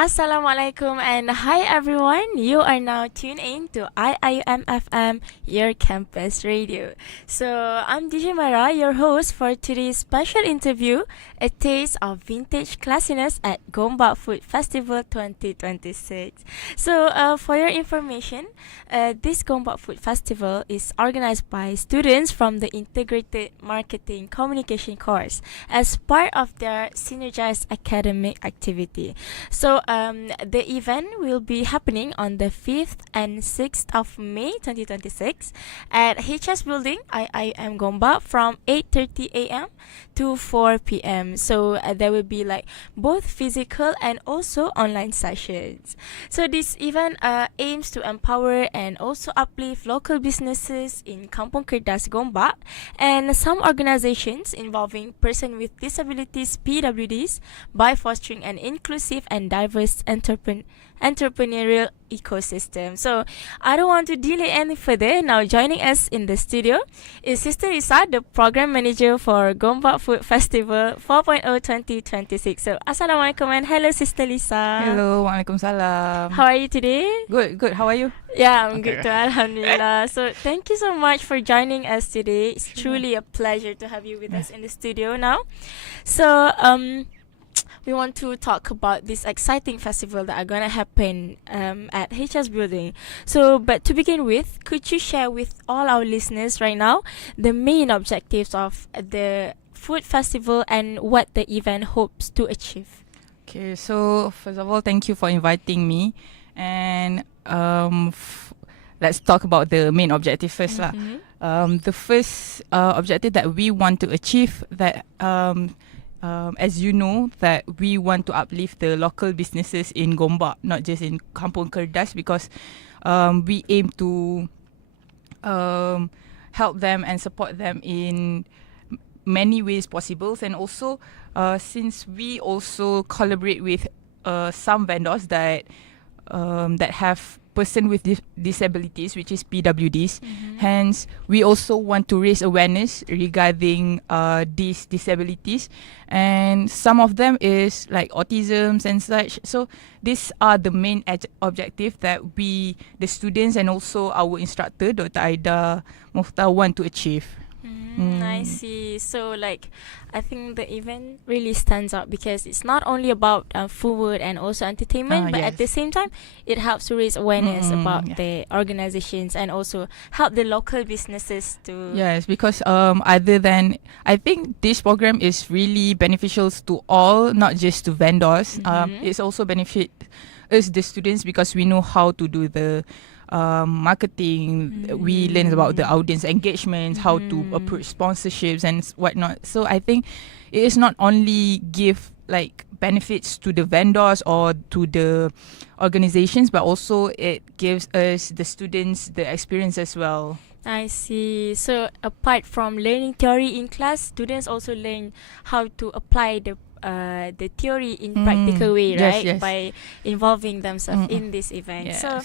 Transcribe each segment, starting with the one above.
Assalamualaikum and hi everyone. You are now tuned in to IIUM FM, your campus radio. So I'm DJ Mara, your host for today's special interview, a taste of vintage classiness at Gombak Food Festival 2026. So for your information, this Gombak Food Festival is organized by students from the Integrated Marketing Communication course as part of their synergized academic activity. So the event will be happening on the 5th and 6th of May 2026 at HS Building, IIM Gombak from 8:30 a.m. to 4 p.m. So there will be like both physical and also online sessions. So this event aims to empower and also uplift local businesses in Kampung Kerdas Gombak and some organizations involving person with disabilities (PWDs) by fostering an inclusive and diverse entrepreneurial ecosystem. So I don't want to delay any further. Now joining us in the studio is Sister Lisa, the program manager for Gombak Food Festival 4.0 2026. So Assalamualaikum and hello Sister Lisa. Hello, Waalaikumsalam. How are you today? Good. How are you? Yeah, I'm good too, Alhamdulillah. So thank you so much for joining us today. It's truly a pleasure to have you with us in the studio now. So we want to talk about this exciting festival that are gonna happen at HS Building. So, but to begin with, could you share with all our listeners right now the main objectives of the food festival and what the event hopes to achieve? Okay, so first of all, thank you for inviting me. And let's talk about the main objective first. The first objective that we want to achieve that as you know, that we want to uplift the local businesses in Gombak, not just in Kampung Kerdas, because we aim to help them and support them in many ways possible. And also, since we also collaborate with some vendors that have person with disabilities, which is PWDs. Hence, we also want to raise awareness regarding these disabilities, and some of them is like autism and such. So these are the main objective that we, the students and also our instructor, Dr. Aida Mukhtar, want to achieve. I see. So like, I think the event really stands out because it's not only about food and also entertainment, but at the same time, it helps to raise awareness about the organizations and also help the local businesses to. Yes, because other than, I think this program is really beneficial to all, not just to vendors. It's also benefit us, the students, because we know how to do the marketing. We learn about the audience engagement, how to approach sponsorships and whatnot. So I think it is not only give like benefits to the vendors or to the organizations, but also it gives us, the students, the experience as well. I see. So apart from learning theory in class, students also learn how to apply the theory in practical way, right? Yes. By involving themselves in this event. Yes. So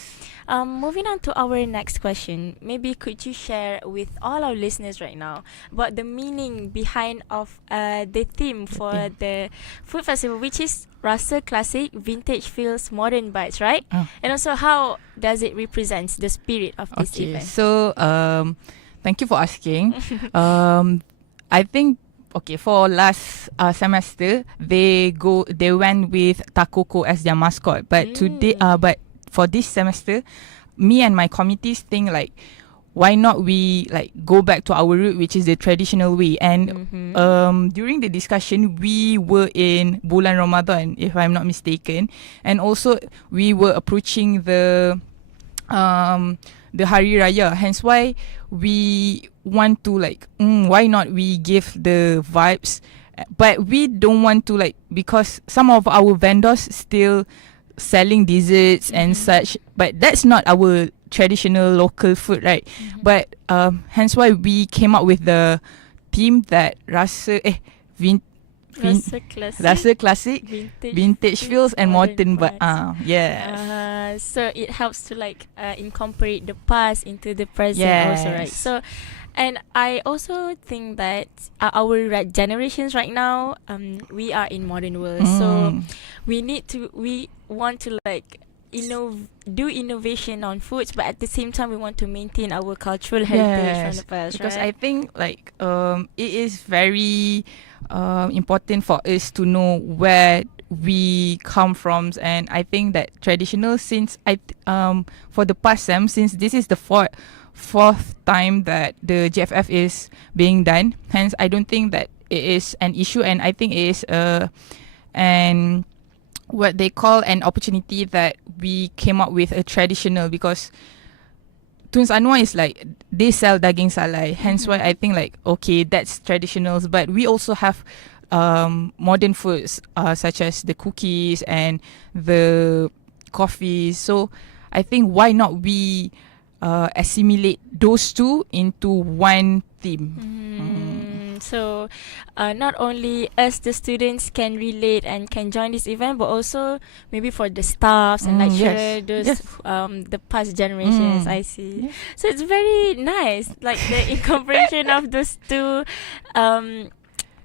moving on to our next question, maybe could you share with all our listeners right now about the meaning behind of the theme for the food festival, which is Rasa Classic, Vintage Feels, Modern Bites, right? And also how does it represent the spirit of this event? So thank you for asking. I think for last semester they went with Takoko as their mascot, but today but for this semester, me and my committees think like, why not we like go back to our root, which is the traditional way. And during the discussion, we were in bulan Ramadan, if I'm not mistaken, and also we were approaching the Hari Raya. Hence why we want to like, why not we give the vibes, but we don't want to like, because some of our vendors still selling desserts and such, but that's not our traditional local food, right? But hence why we came up with the theme that Rasa Classic, Vintage Feels and Modern Bites. So it helps to like incorporate the past into the present also, right? So And I also think that our generations right now, we are in modern world, so Mm. we want to like do innovation on foods, but at the same time we want to maintain our cultural heritage from the Yes, past, because I right? think like it is very important for us to know where we come from, and I think that traditional since for the past sem, since this is the fourth time that the GFF is being done, hence I don't think that it is an issue, and I think it is an what they call an opportunity that we came up with a traditional, because Tuns Anwar is like they sell daging salai, hence why I Mm-hmm. think like okay, that's traditionals, but we also have modern foods such as the cookies and the coffees. So I think why not we assimilate those two into one theme. Mm. So, not only us, the students, can relate and can join this event, but also maybe for the staffs and Yes, lecturer, those yes. the past generations. I see. Yes. So it's very nice, like the incorporation of those um,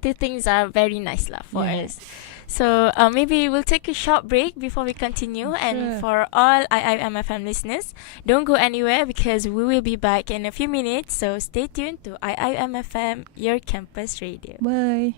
two things are very nice lah for us. Yes. So maybe we'll take a short break before we continue. And Sure. for all IIMFM listeners, don't go anywhere because we will be back in a few minutes. So stay tuned to IIMFM, your campus radio. Bye.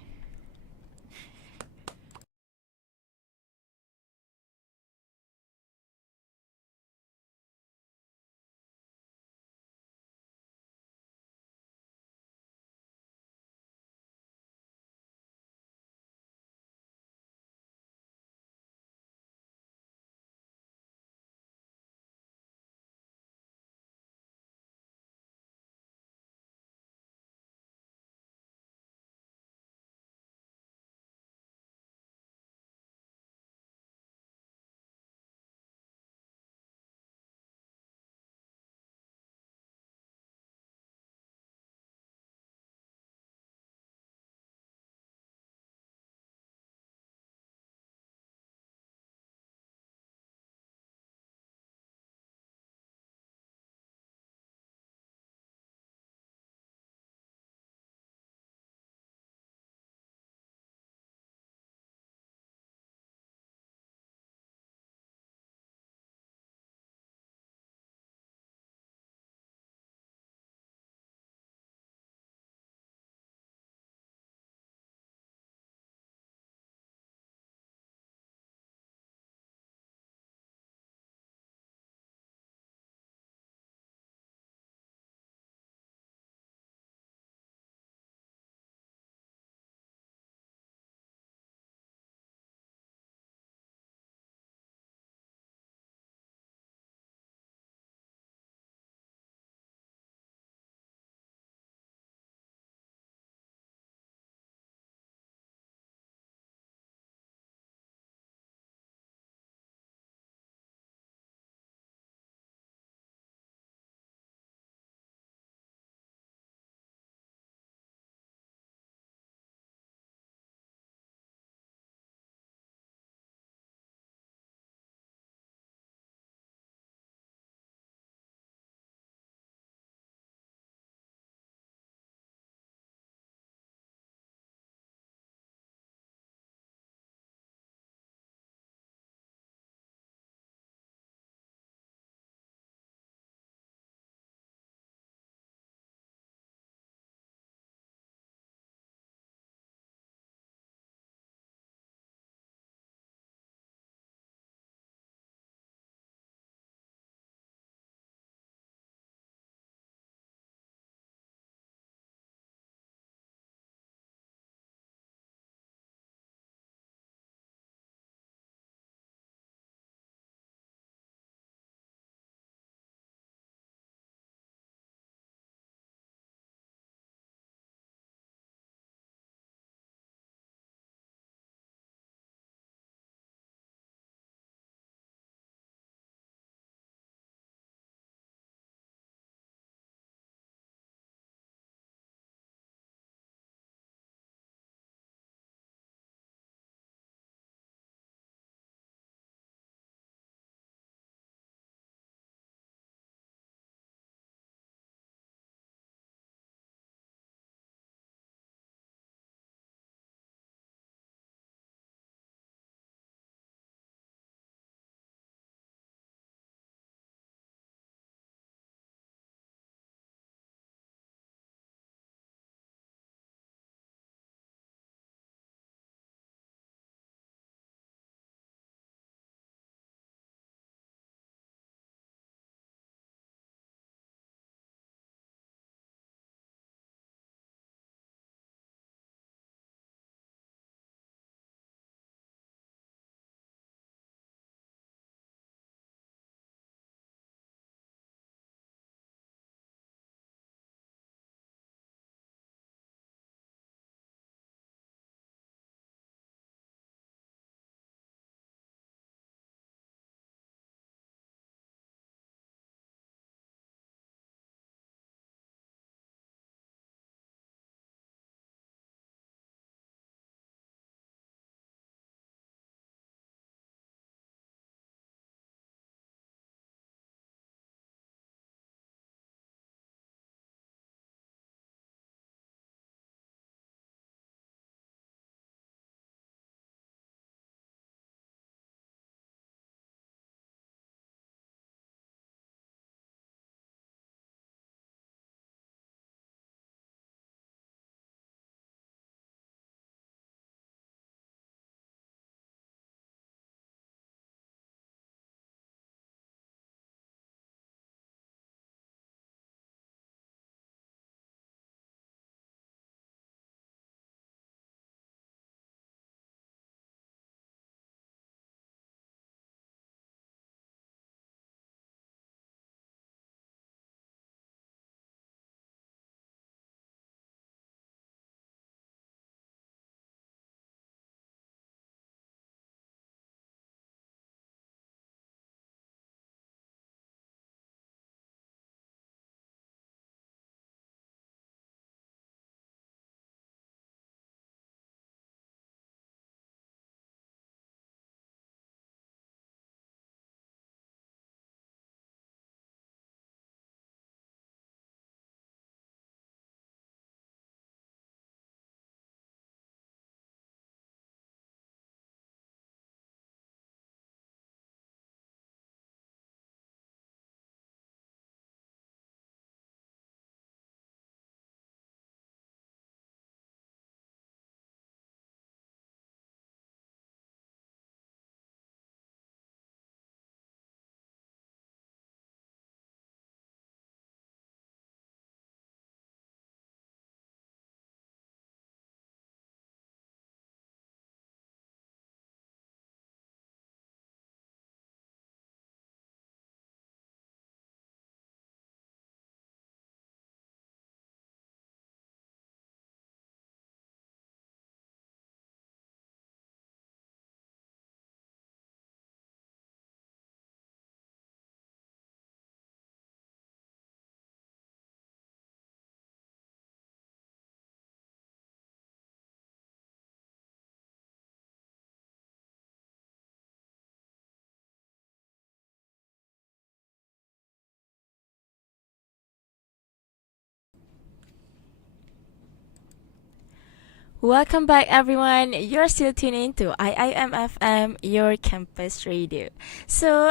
Welcome back, everyone. You're still tuning to IIUM, your campus radio. So,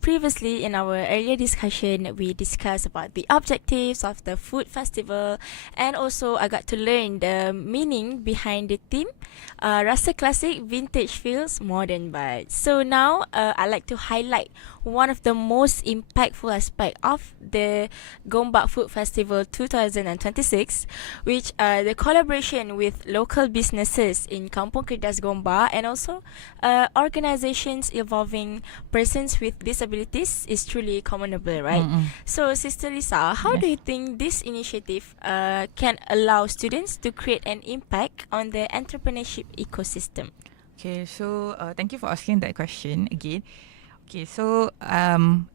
previously in our earlier discussion, we discussed about the objectives of the food festival, and also I got to learn the meaning behind the theme. Rasa classic, vintage feels, modern vibes. So now, I'd like to highlight one of the most impactful aspect of the Gombak Food Festival 2026, which the collaboration with local businesses in Kampung Kedas Gombak and also organizations involving persons with disabilities is truly commendable, right? So, Sister Lisa, how do you think this initiative can allow students to create an impact on the entrepreneurship ecosystem? Okay, so thank you for asking that question again. Okay, so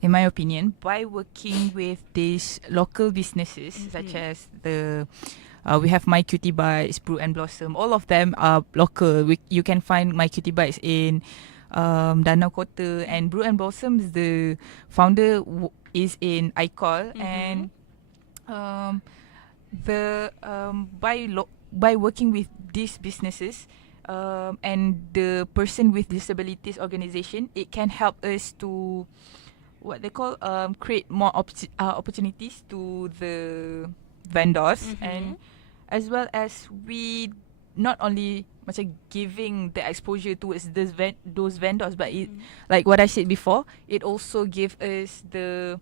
in my opinion, by working with these local businesses such as we have My Cutie Bites, Brew and Blossom, all of them are local. You can find My Cutie Bites in Danau Kota, and Brew and Blossoms, the founder is in Aikol, and by working with these businesses and the person with disabilities organization, it can help us to what they call create more opportunities to the vendors, and as well as we not only macam giving the exposure towards those vendors, but it, like what I said before, it also give us the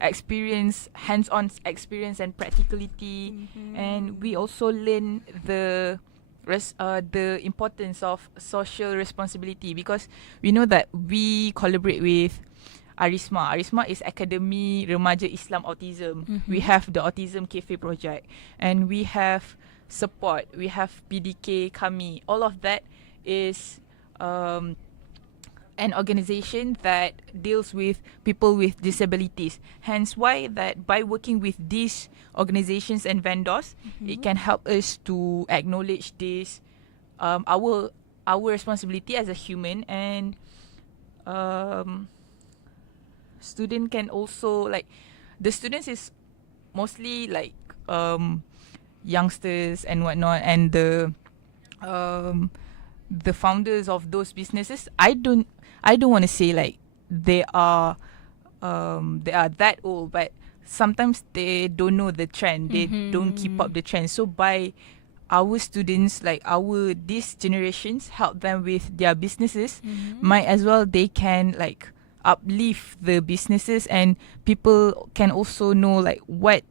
experience, hands-on experience and practicality, and we also learn the importance of social responsibility, because we know that we collaborate with Arisma. Arisma is Academy Remaja Islam Autism. We have the Autism Cafe project, and we have support. We have PDK Kami. All of that is an organization that deals with people with disabilities. Hence why that by working with these organizations and vendors, it can help us to acknowledge this our responsibility as a human, and student can also, like, the students is mostly like youngsters and whatnot, and the founders of those businesses, I don't want to say like they are that old, but sometimes they don't know the trend, they don't keep up the trend. So by our students, like these generations, help them with their businesses, might as well they can like uplift the businesses, and people can also know like what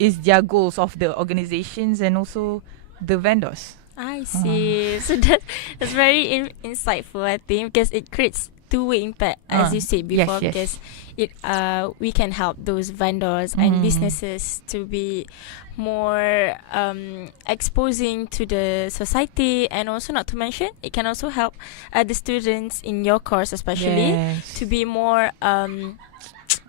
is their goals of the organizations and also the vendors. I see. So that's very insightful, I think, because it creates two-way impact, as you said before, because it we can help those vendors and businesses to be more exposing to the society, and also not to mention it can also help the students in your course especially to be more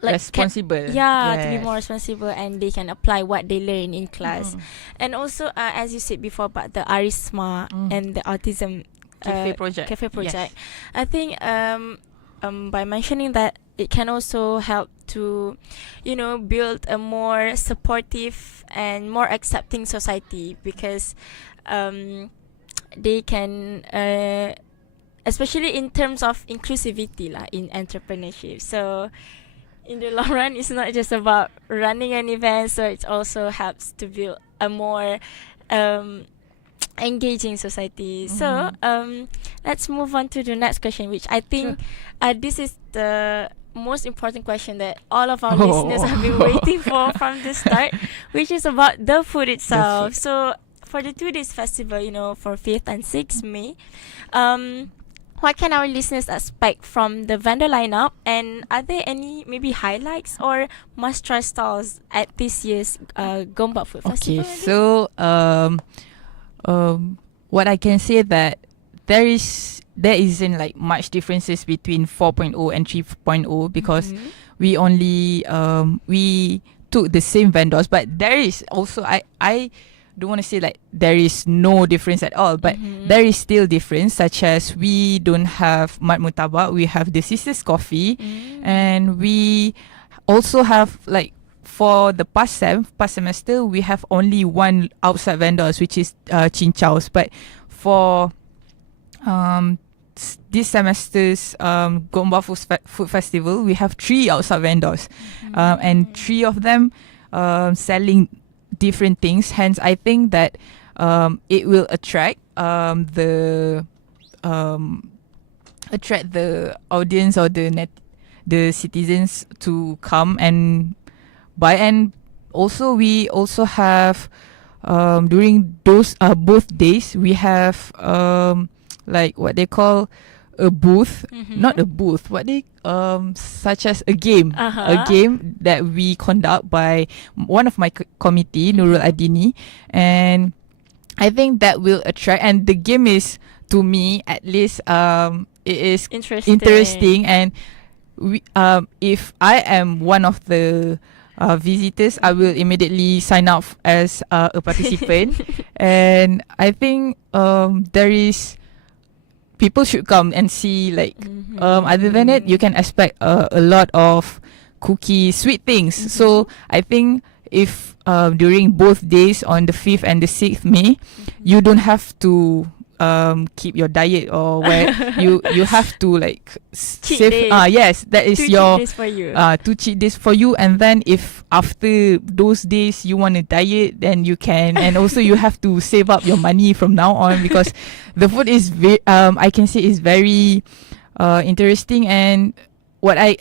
like responsible. To be more responsible, and they can apply what they learn in class. And also as you said before about the Arisma and the Autism Cafe project. I think by mentioning that, it can also help to, build a more supportive and more accepting society, because they can especially in terms of inclusivity in entrepreneurship. So in the long run, it's not just about running an event, so it also helps to build a more engaging society. So let's move on to the next question, which I think this is the most important question that all of our listeners have been waiting for from the start, which is about the food itself. So for the 2 days festival, for 5th and 6th May, what can our listeners expect from the vendor lineup, and are there any maybe highlights or must-try stalls at this year's Gombak Food Festival? Okay, so what I can say that there isn't like much differences between 4.0 and 3.0, because we only we took the same vendors, but there is also I don't want to say like there is no difference at all, but there is still difference, such as we don't have Mat Mutabak, we have the Sisters Coffee, and we also have like for the past semester, we have only one outside vendors, which is Chin Chow's. But for this semester's Gombak Food Festival, we have 3 outside vendors, and 3 of them selling different things. Hence, I think that it will attract the audience or the citizens to come and buy. And also we also have during those both days, we have like what they call a booth, not a booth, what they such as a game, a game that we conduct by one of my committee, Nurul Adini, and I think that will attract. And the game is, to me at least, it is interesting. And we, if I am one of the visitors, I will immediately sign up as a participant. And I think there is people should come and see, like, other than it, you can expect a lot of cookies, sweet things. So I think if during both days, on the 5th and the 6th May, you don't have to keep your diet, or where you have to like save. Yes, that is your 2 cheat days for you. And then if after those days you want to diet, then you can. And also you have to save up your money from now on, because the food is I can say is very interesting, and what I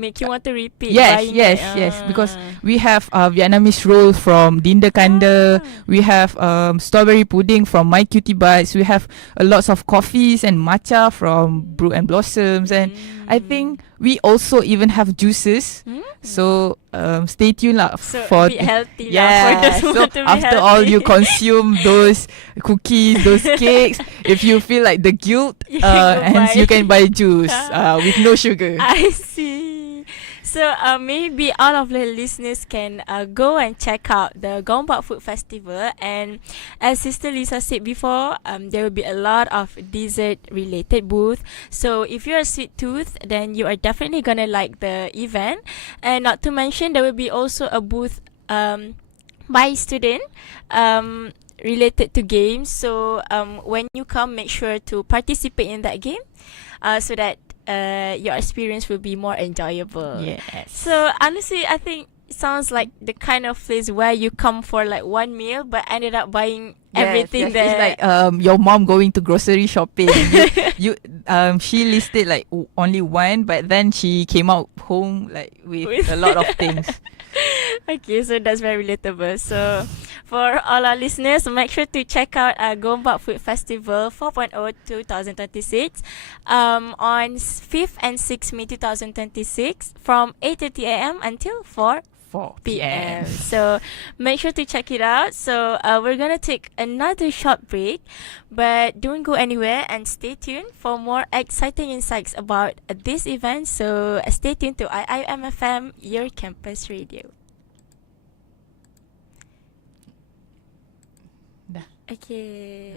make you want to repeat. Yes, because we have Vietnamese roll from Dinda Kanda. We have strawberry pudding from My Cutie Bites. We have lots of coffees and matcha from Brew and Blossoms. And I think we also even have juices. So stay tuned for be healthy. So after all you consume those cookies, those cakes, if you feel like the guilt, and you can buy juice with no sugar. I see. So maybe all of the listeners can go and check out the Gombak Food Festival. And as Sister Lisa said before, there will be a lot of dessert related booth. So if you're a sweet tooth, then you are definitely gonna like the event. And not to mention, there will be also a booth by student related to games. So when you come, make sure to participate in that game, so that your experience will be more enjoyable. Yes. So honestly, I think it sounds like the kind of place where you come for like one meal but ended up buying everything there. It's like your mom going to grocery shopping. you she listed like only one, but then she came out home like with a lot of things. Okay, so that's very relatable. So for all our listeners, make sure to check out Gombak Food Festival 4.0 2026 on 5th and 6th May 2026 from 8:30 a.m. until 4 p.m. So make sure to check it out. So we're gonna take another short break, but don't go anywhere and stay tuned for more exciting insights about this event. So stay tuned to IIUM FM, your campus radio. Okay.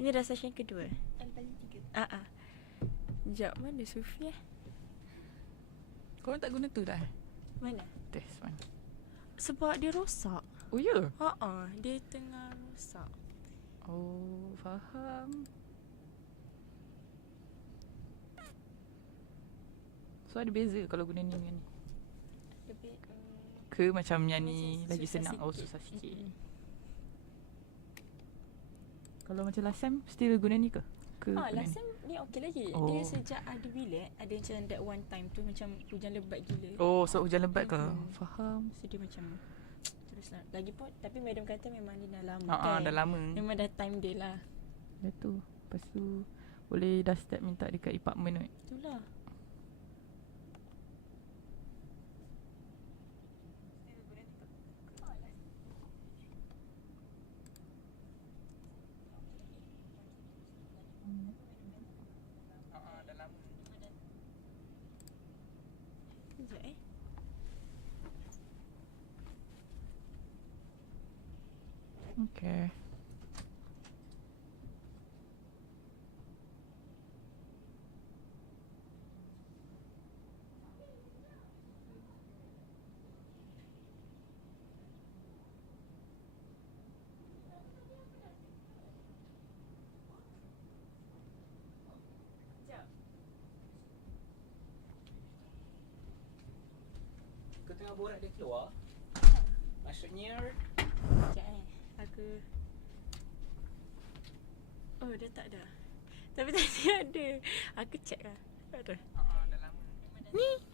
Ini dah session kedua. Yang paling 3. Sekejap, mana Sufia? Kau tak guna tu dah? Mana? Test one. Sebab dia rosak. Oh ya? Dia tengah rosak. Oh, faham. So ada beza kalau guna ni dengan ni? Lebih ke macam yang ni lagi senang? Oh, susah sikit. Kalau macam last time still guna ni ke? Last time ni okey lagi. Dia sejak ada bilik, ada macam that one time tu macam hujan lebat gila. Oh, so hujan lebat ke? Faham. So dia macam teruslah. Lagi pun tapi madam kata memang ni dah lama kan. Dah lama. Memang dah time dia lah. Dah tu. Lepas tu boleh dah start minta dekat department kot. Itulah. Okay. tengah borak dia keluar. Maksudnya Sekejap aku. Oh, dah tak ada. Tapi tadi ada. Aku check lah. Ada. dah lama. Ni.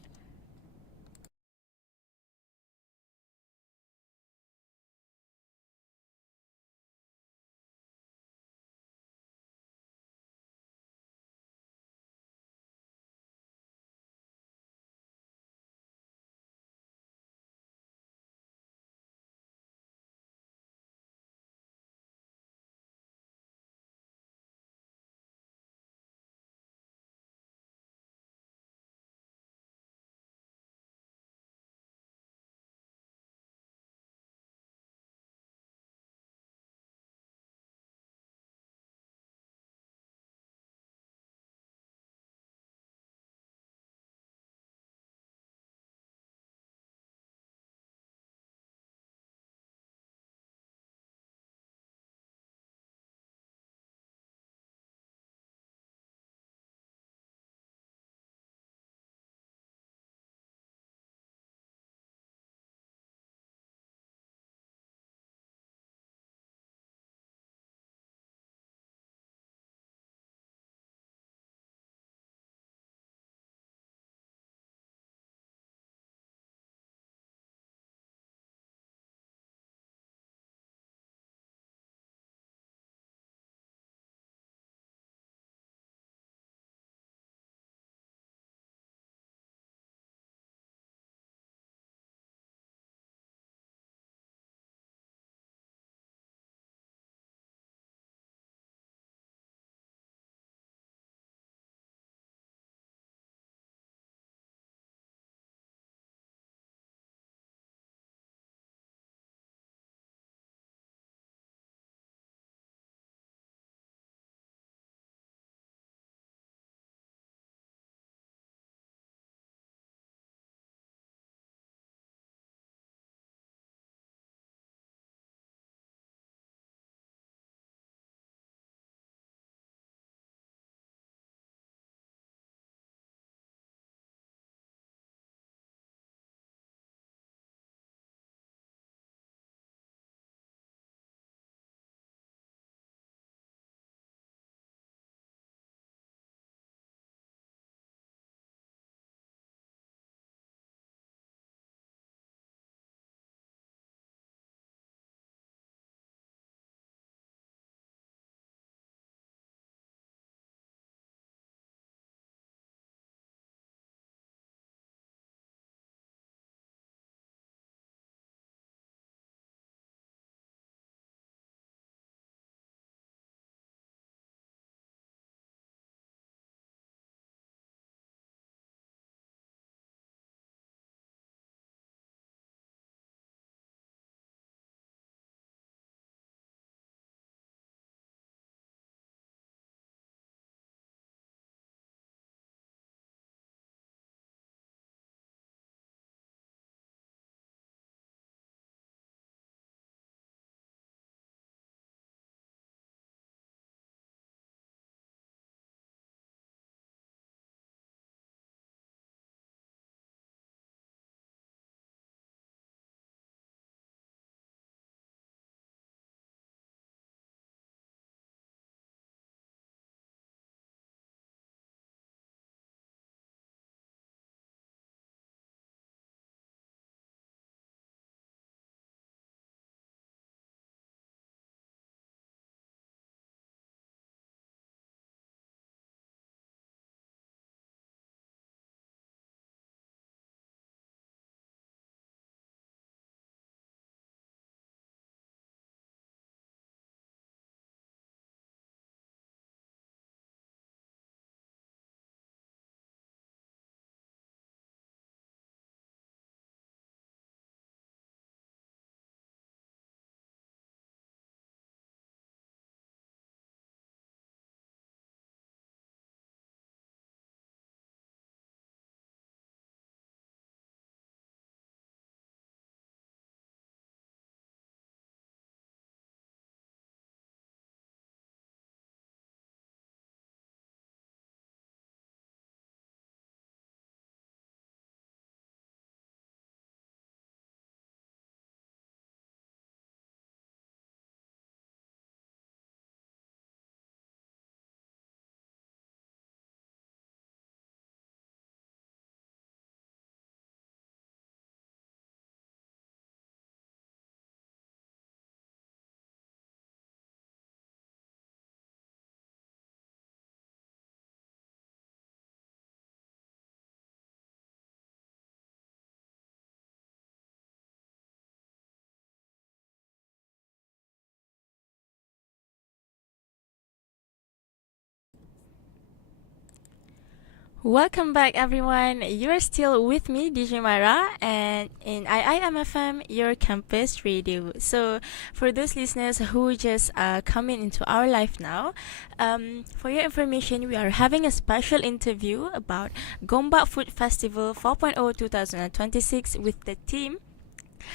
Welcome back, everyone. You're still with me, DJ Mara, and in IIMFM, your campus radio. So, for those listeners who just coming into our life now, for your information, we are having a special interview about Gombak Food Festival 4.0 2026 with the team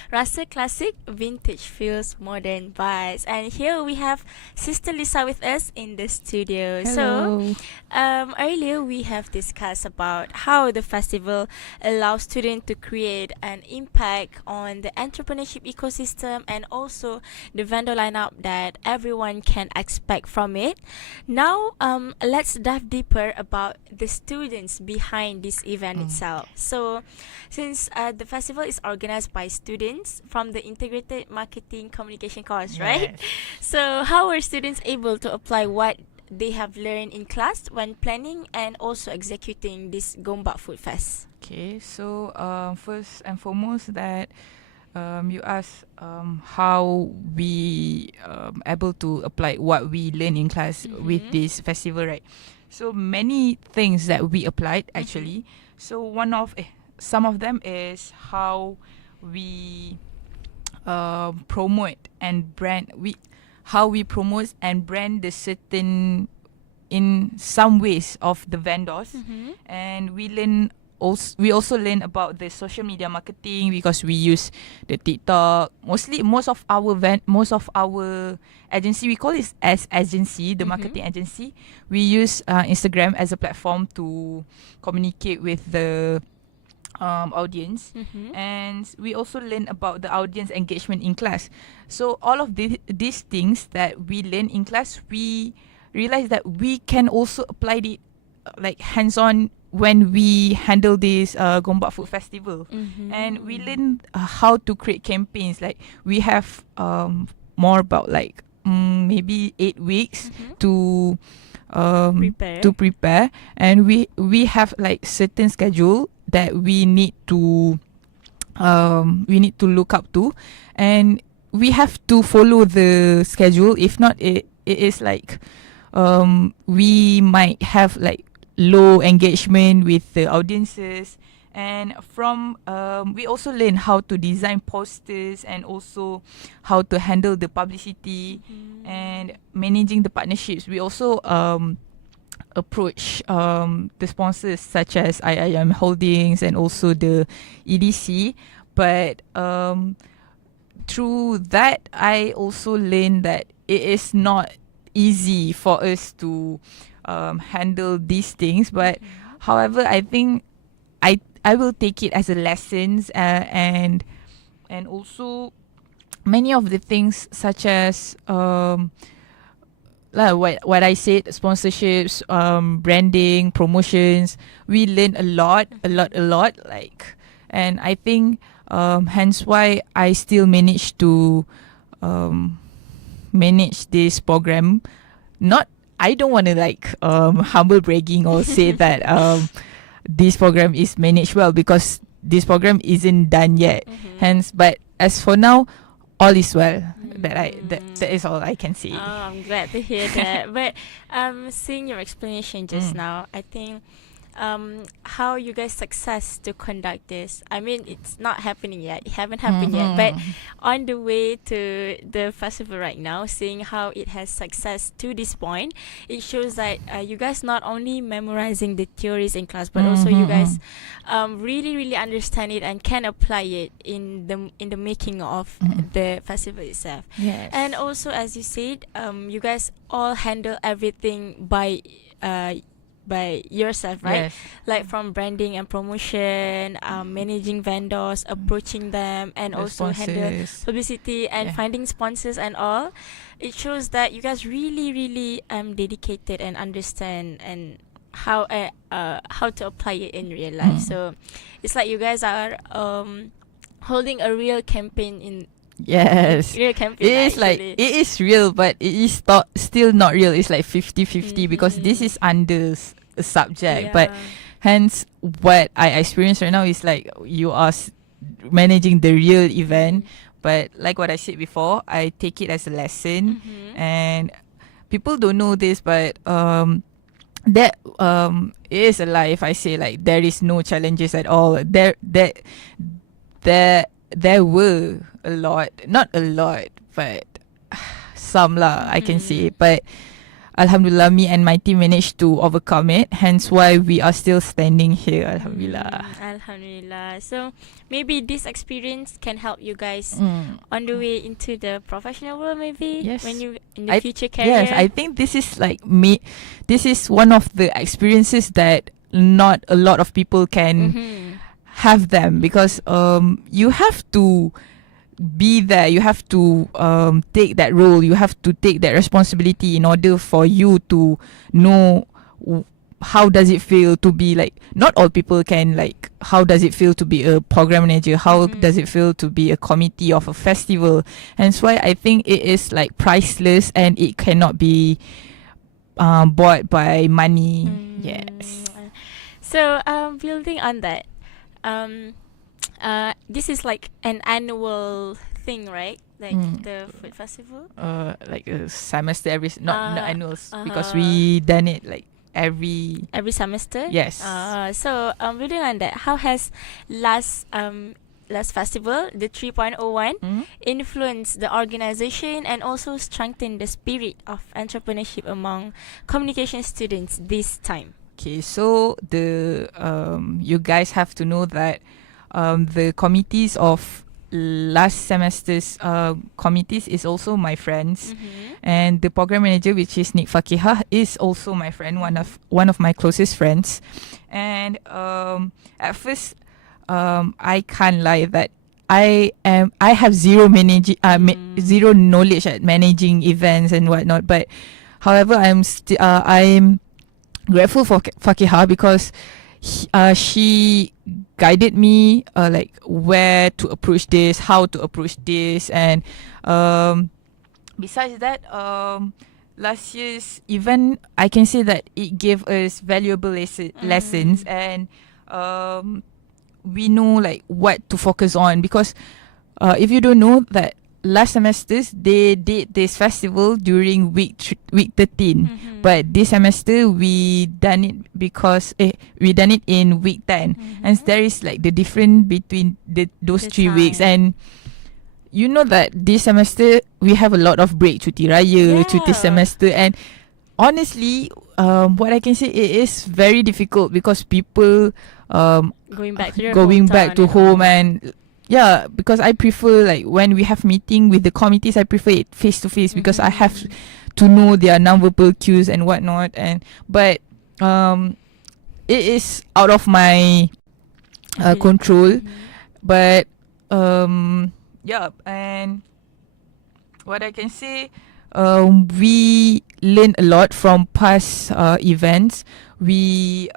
Rasa Classic, Vintage Feels, Modern Vibes. And here we have Sister Lisa with us in the studio. Hello. So, earlier we have discussed about how the festival allows students to create an impact on the entrepreneurship ecosystem and also the vendor lineup that everyone can expect from it. Now, let's dive deeper about the students behind this event itself. So, since the festival is organized by students from the integrated marketing communication course, right? Yes. So, how are students able to apply what they have learned in class when planning and also executing this Gombak Food Fest? Okay, so first and foremost that you asked how we able to apply what we learn in class with this festival, right? So many things that we applied actually. So some of them is how we promote and brand how we promote and brand the certain in some ways of the vendors, and we also learn about the social media marketing because we use the TikTok. Most of our agency, we call it as agency, the marketing agency. We use Instagram as a platform to communicate with the audience, and we also learn about the audience engagement in class. So all of these things that we learn in class, we realize that we can also apply it like hands-on when we handle this Gombak Food Festival. And we learn how to create campaigns. Like we have more about like maybe 8 weeks to prepare, and we have like certain schedule that we need to look up to, and we have to follow the schedule. If not, it is like we might have like low engagement with the audiences. And from we also learn how to design posters and also how to handle the publicity and managing the partnerships. We also approach the sponsors such as IIUM Holdings and also the EDC. But through that, I also learned that it is not easy for us to handle these things. But however, I think I will take it as a lessons, and also many of the things such as like what I said, sponsorships, branding, promotions. We learn a lot. Like, and I think hence why I still manage to manage this program. Not, I don't want to like humble bragging or say that this program is managed well, because this program isn't done yet. Hence, but as for now, all is well. That is all I can say. Oh, I'm glad to hear that. But seeing your explanation just now, I think how you guys success to conduct this. I mean, it's not happening yet. It haven't happened yet. But on the way to the festival right now, seeing how it has success to this point, it shows that you guys not only memorizing the theories in class, but also you guys really understand it and can apply it in the making of the festival itself. Yes. And also, as you said, you guys all handle everything by yourself, right? Yes. Like from branding and promotion, managing vendors, approaching them, and The also handle sponsors. publicity and finding sponsors and all. It shows that you guys really dedicated and understand and how to apply it in real life. So it's like you guys are holding a real campaign in Yes. real campaign. It is like, actually. it is real, but it is still not real. It's like 50-50 because this is under a subject. But hence, what I experience right now is like you are managing the real event. But like what I said before, I take it as a lesson. And people don't know this, but that is a lie if I say like there is no challenges at all. There were a lot, not a lot, but some lah, I can say. But Alhamdulillah, me and my team managed to overcome it. Hence why we are still standing here. Alhamdulillah. Alhamdulillah. So maybe this experience can help you guys on the way into the professional world, maybe. Yes. When you in the future career. Yes, I think this is like me. This is one of the experiences that not a lot of people can have them, because you have to be there, you have to take that role, you have to take that responsibility in order for you to know how does it feel to be like, not all people can, like, how does it feel to be a program manager, how does it feel to be a committee of a festival. And that's why I think it is like priceless and it cannot be bought by money. Yes. So building on that, this is like an annual thing, right? Like the food festival. Like a semester, not annuals, because we done it like every semester. Yes. So building on that, how has last festival, the 3.01, influenced the organization and also strengthened the spirit of entrepreneurship among communication students this time? Okay, so the you guys have to know that the committees of last semester's committees is also my friends, and the program manager, which is Nik Fakihah, is also my friend, one of my closest friends. And at first I can't lie that I have zero zero knowledge at managing events and whatnot, but however I'm grateful for Fakihah, because she guided me like where to approach this, how to approach this. And besides that, last year's event, I can say that it gave us valuable lessons, and we know like what to focus on, because if you don't know that last semesters they did this festival during week 13, but this semester we done it because we done it in week 10, and there is like the difference between those 3 weeks. And you know that this semester we have a lot of break, cuti raya, cuti semester, and honestly what I can say, it is very difficult because people going back to home, and yeah, because I prefer like when we have meeting with the committees, I prefer it face to face, because I have to know their non-verbal cues and whatnot. And but it is out of my control. But yeah, and what I can say, we learn a lot from past events. We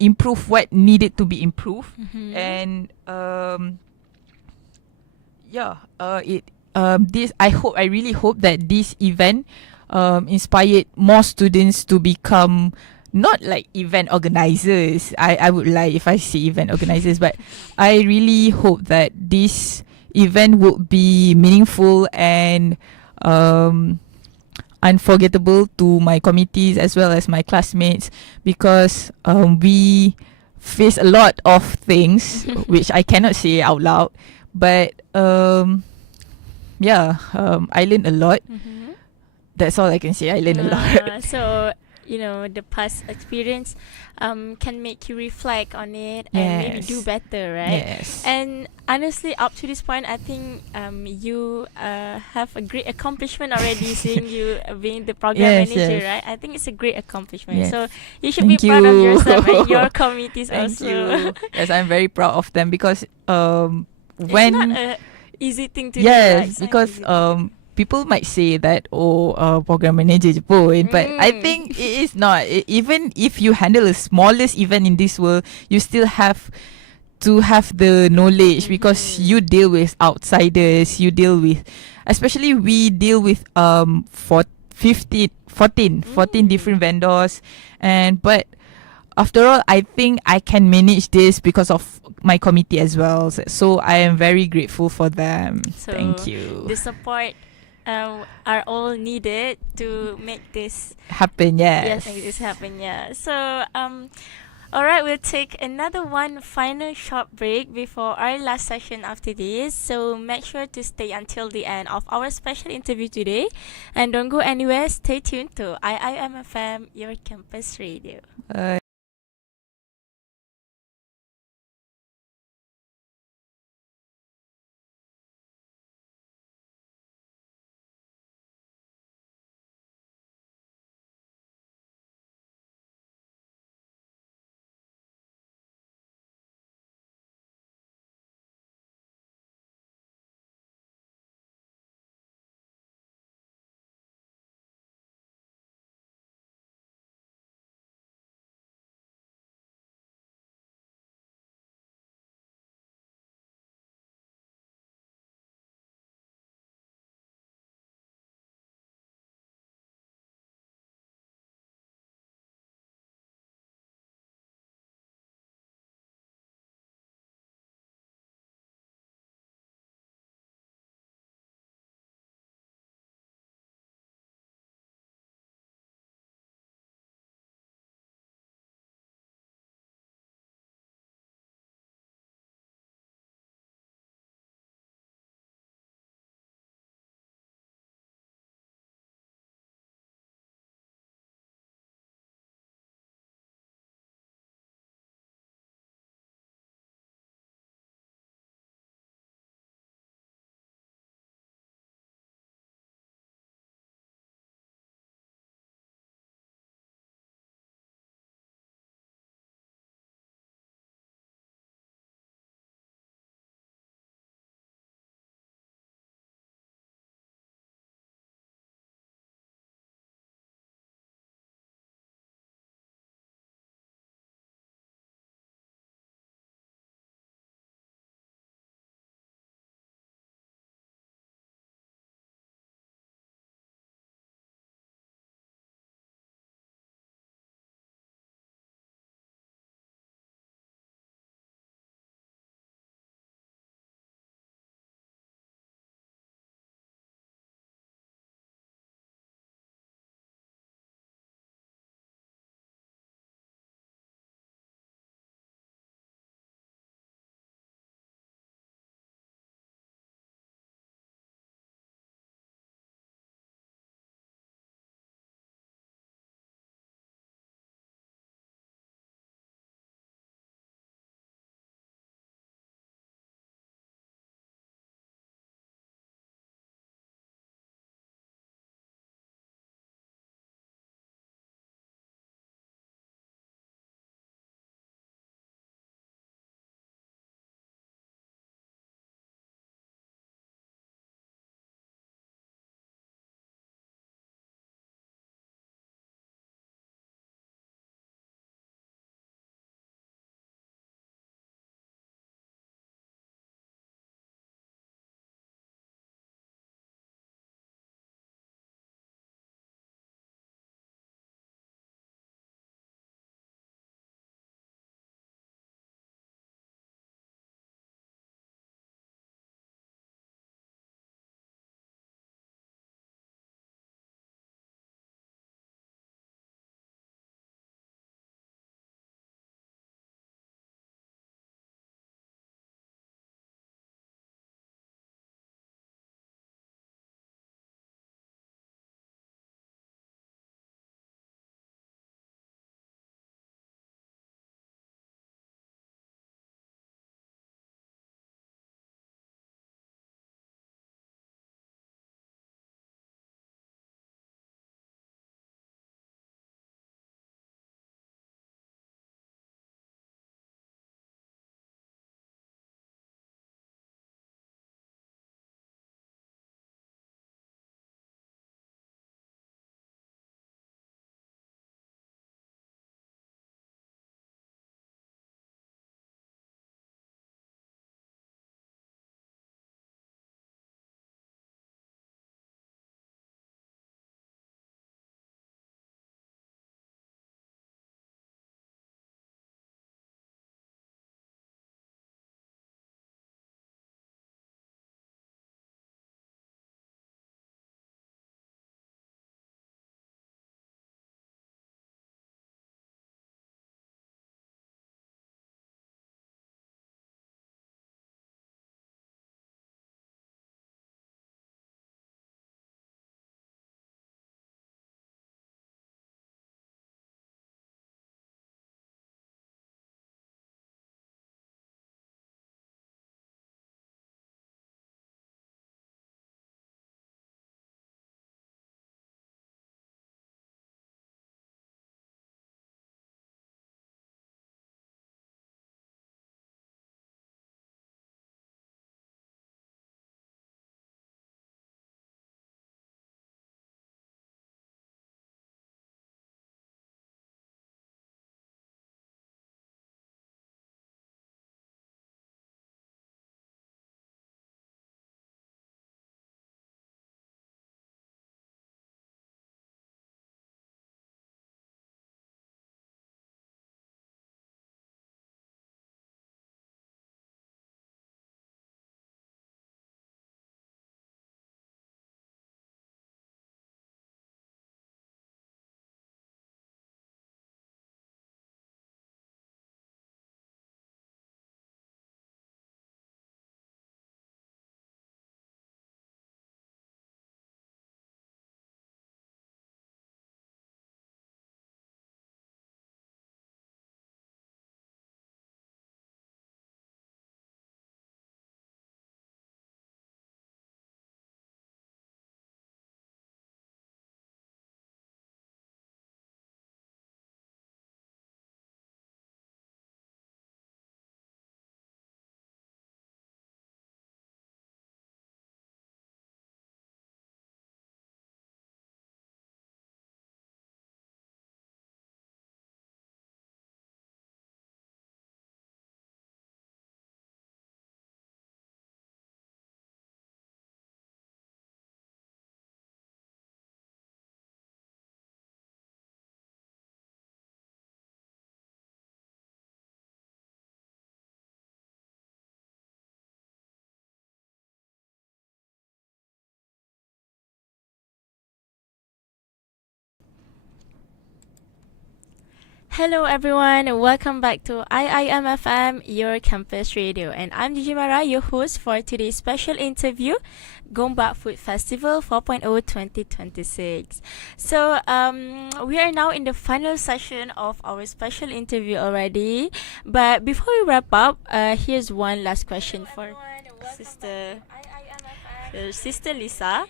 improve what needed to be improved. And this I really hope that this event inspired more students to become not like event organizers. I would lie if I say event organizers, but I really hope that this event would be meaningful and unforgettable to my committees as well as my classmates, because we face a lot of things which I cannot say out loud, but I learned a lot. That's all I can say. I learned a lot. So you know, the past experience can make you reflect on it and maybe do better, right? Yes. And honestly, up to this point, I think you have a great accomplishment already, seeing you being the program manager, right? I think it's a great accomplishment. So you should be proud of yourself and your committees also. Yes, I'm very proud of them, because when it's not an easy thing to do. Yes, because people might say that program manager je pun, but I think it is not. Even if you handle the smallest event in this world, you still have to have the knowledge, because you deal with outsiders, you deal with, especially we deal with 14 different vendors. And but after all, I think I can manage this because of my committee as well. So I am very grateful for them. So thank you. The support are all needed to make this Happen, yes, yes. make this happen. Yeah. So all right, we'll take another one final short break before our last session after this. So make sure to stay until the end of our special interview today, and don't go anywhere. Stay tuned to IIMFM, your campus radio. Uh, Hello everyone, and welcome back to IIUM FM, your campus radio. And I'm DJ Mara, your host for today's special interview, Gombak Food Festival 4.0 2026. So we are now in the final session of our special interview already. But before we wrap up, here's one last question for Sister, Sister Lisa.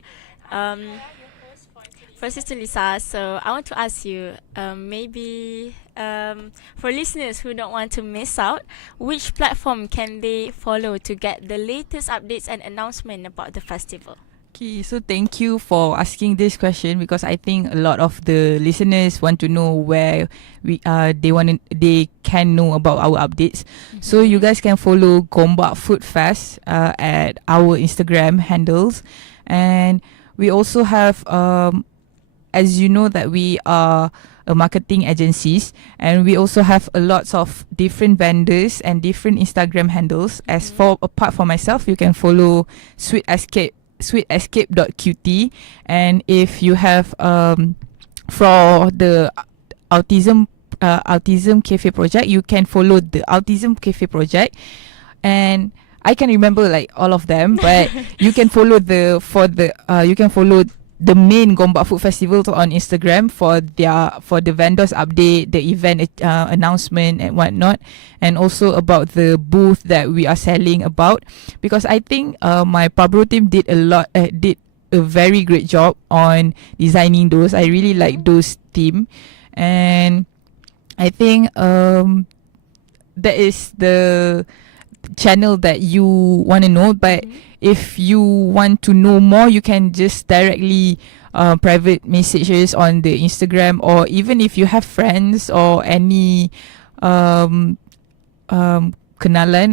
For Sister Lisa, so I want to ask you, maybe for listeners who don't want to miss out, which platform can they follow to get the latest updates and announcement about the festival? Okay, so thank you for asking this question because I think a lot of the listeners want to know where they can know about our updates. So you guys can follow Gombak Food Fest at our Instagram handles, and we also have as you know that we are a marketing agencies, and we also have a lots of different vendors and different Instagram handles. As for apart from myself, you can follow sweetescape.qt, and if you have for the autism cafe project, you can follow the autism cafe project. And I can remember like all of them, but you can follow the main Gombak Food Festival on Instagram for the vendors update, the event announcement and whatnot, and also about the booth that we are selling about. Because I think my Pabro team did a very great job on designing those. I really like those theme, and I think that is the channel that you want to know. But if you want to know more, you can just directly private messages on the Instagram, or even if you have friends or any kenalan,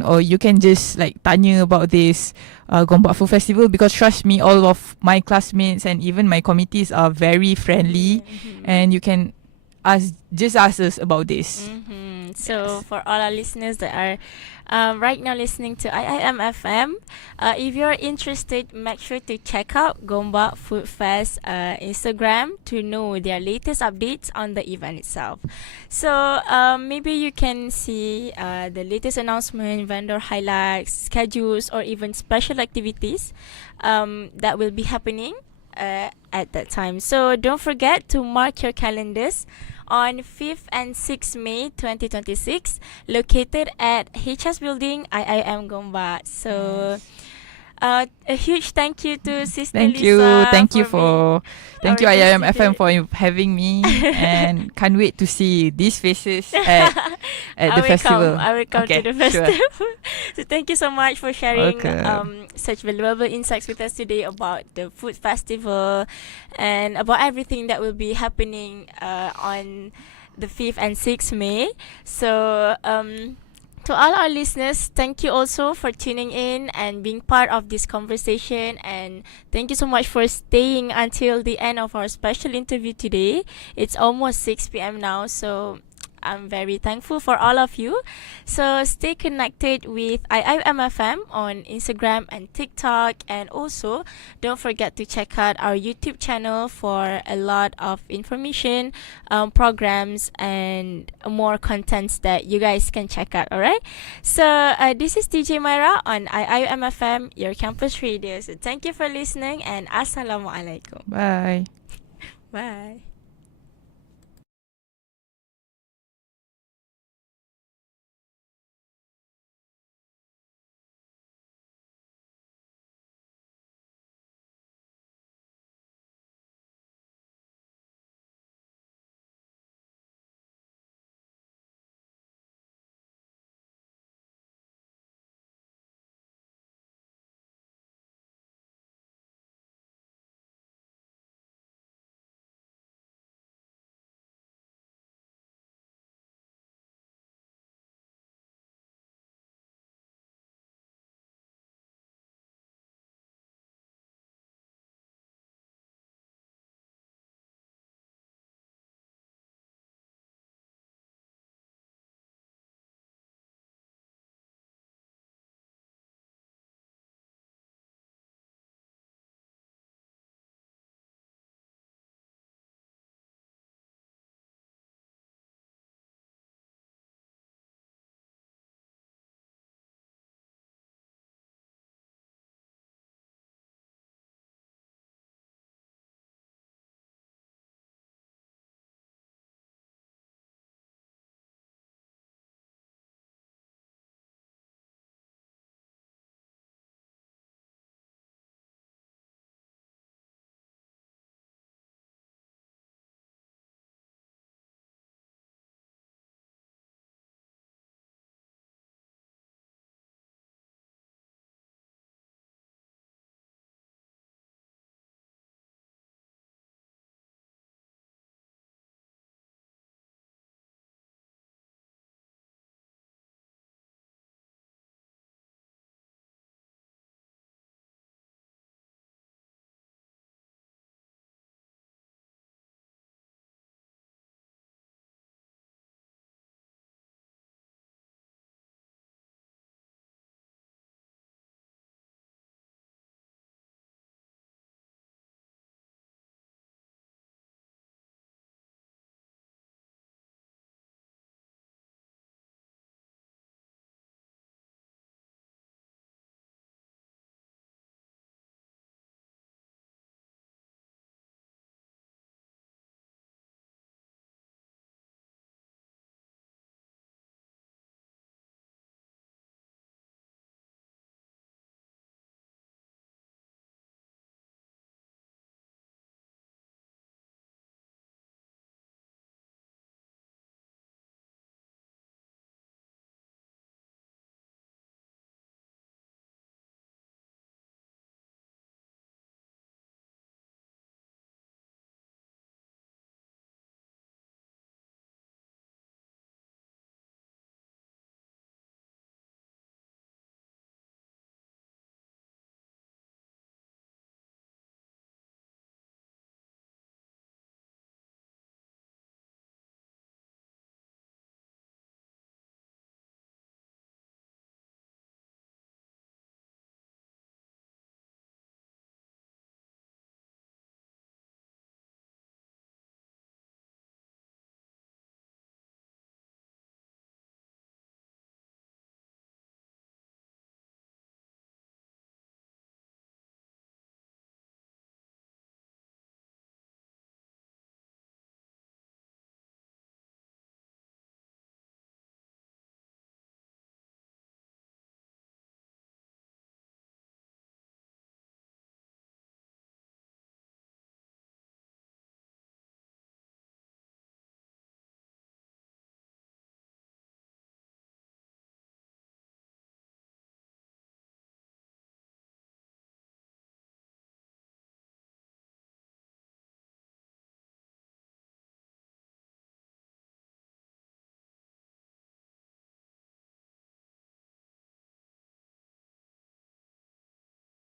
or you can just like tanya about this Gombak Food Festival, because trust me, all of my classmates and even my committees are very friendly, and you can ask us about this. So for all our listeners that are right now listening to IIM FM, if you're interested, make sure to check out Gombak Food Fest Instagram to know their latest updates on the event itself. So maybe you can see the latest announcement, vendor highlights, schedules, or even special activities that will be happening at that time. So don't forget to mark your calendars on 5th and 6th May 2026, located at HS Building, IIM Gombak. So a huge thank you to Sister Lisa. Thank you IIM FM guest for having me, and can't wait to see these faces at the festival. I will come to the festival. So thank you so much for sharing such valuable insights with us today about the food festival and about everything that will be happening on the 5th and 6th May. So to all our listeners, thank you also for tuning in and being part of this conversation. And thank you so much for staying until the end of our special interview today. It's almost 6 p.m. now, so I'm very thankful for all of you. So stay connected with IIMFM on Instagram and TikTok, and also don't forget to check out our YouTube channel for a lot of information, programs, and more contents that you guys can check out. Alright, so this is DJ Myra on IIMFM, your campus radio. So thank you for listening, and Assalamualaikum. Bye. Bye.